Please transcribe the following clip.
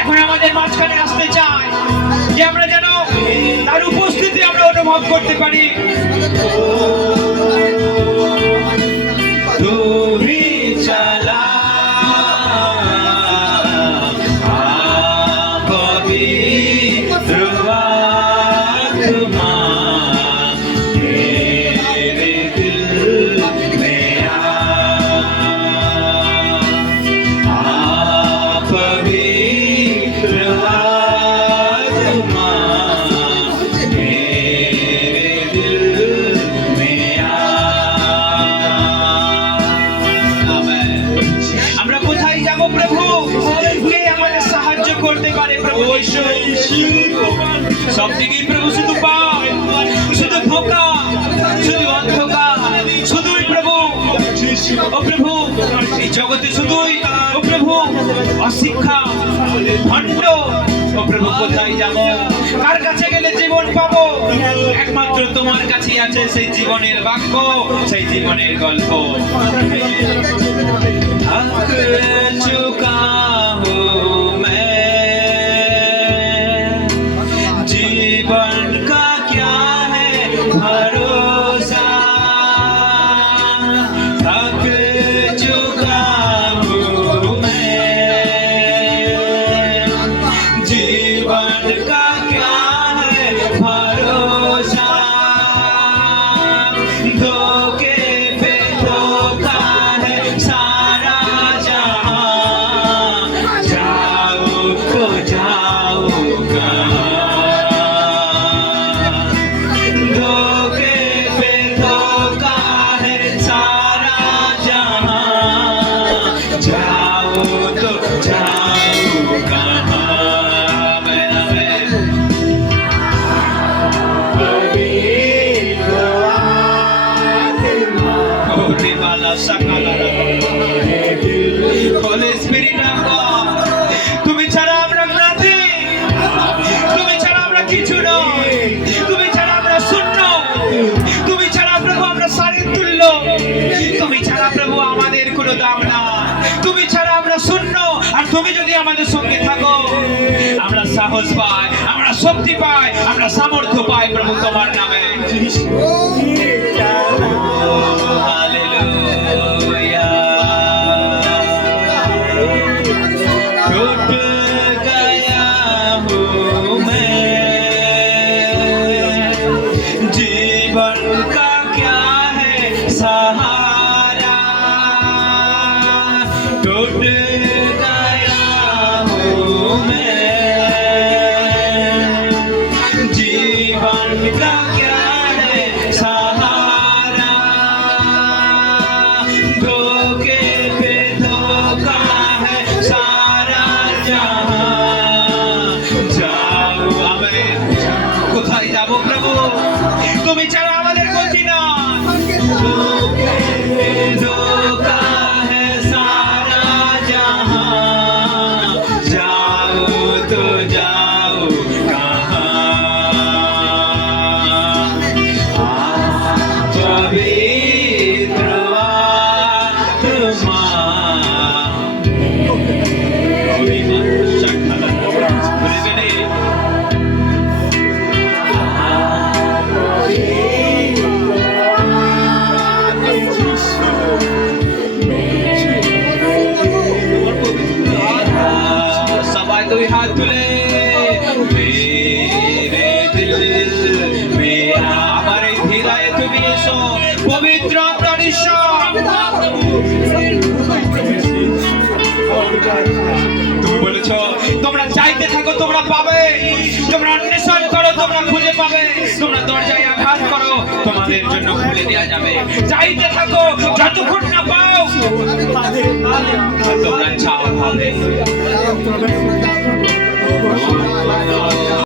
এখন আমাদের মাঝখানে আসতে চায় যে আমরা যেন তার উপস্থিতি আমরা অনুভব করতে পারি। সব দিকেই প্রভু শুধু পাপ, শুধু ধোঁকা, শুধু অন্ধকার, শুধুই প্রভু। ও প্রভু, এই জগতে শুধুই ও প্রভু অশিক্ষা, ভণ্ড। ও প্রভু, কোথায় যাব? কার কাছে গেলে জীবন পাবো? একমাত্র তোমার কাছেই আছে সেই জীবনের বাক্য, সেই জীবনের গল্প। তুমি ছাড়া আমরা নাথি, তুমি ছাড়া আমরা কিছু নই, তুমি ছাড়া আমরা শূন্য, তুমি ছাড়া প্রভু আমরা সারির তুল্য, তুমি ছাড়া প্রভু আমাদের কোনো দাম না, তুমি ছাড়া আমরা শূন্য। আর তুমি যদি আমাদের সঙ্গে থাকো, আমরা সাহস পাই, আমরা শক্তি পাই, আমরা সামর্থ্য পাই প্রভু তোমার নামে। তুমি ছাড়া আমাদের গতি না। পবিত্র তুমি বলেছ তোমরা চাইতে থাকো তোমরা পাবে, তোমরা অন্বেষণ করো তোমরা খুঁজে পাবে, তোমরা দরজায় আঘাত করো তোমাদের জন্য খুলে দেওয়া যাবে। চাইতে থাকো যতক্ষণ না পাও তোমরা চাও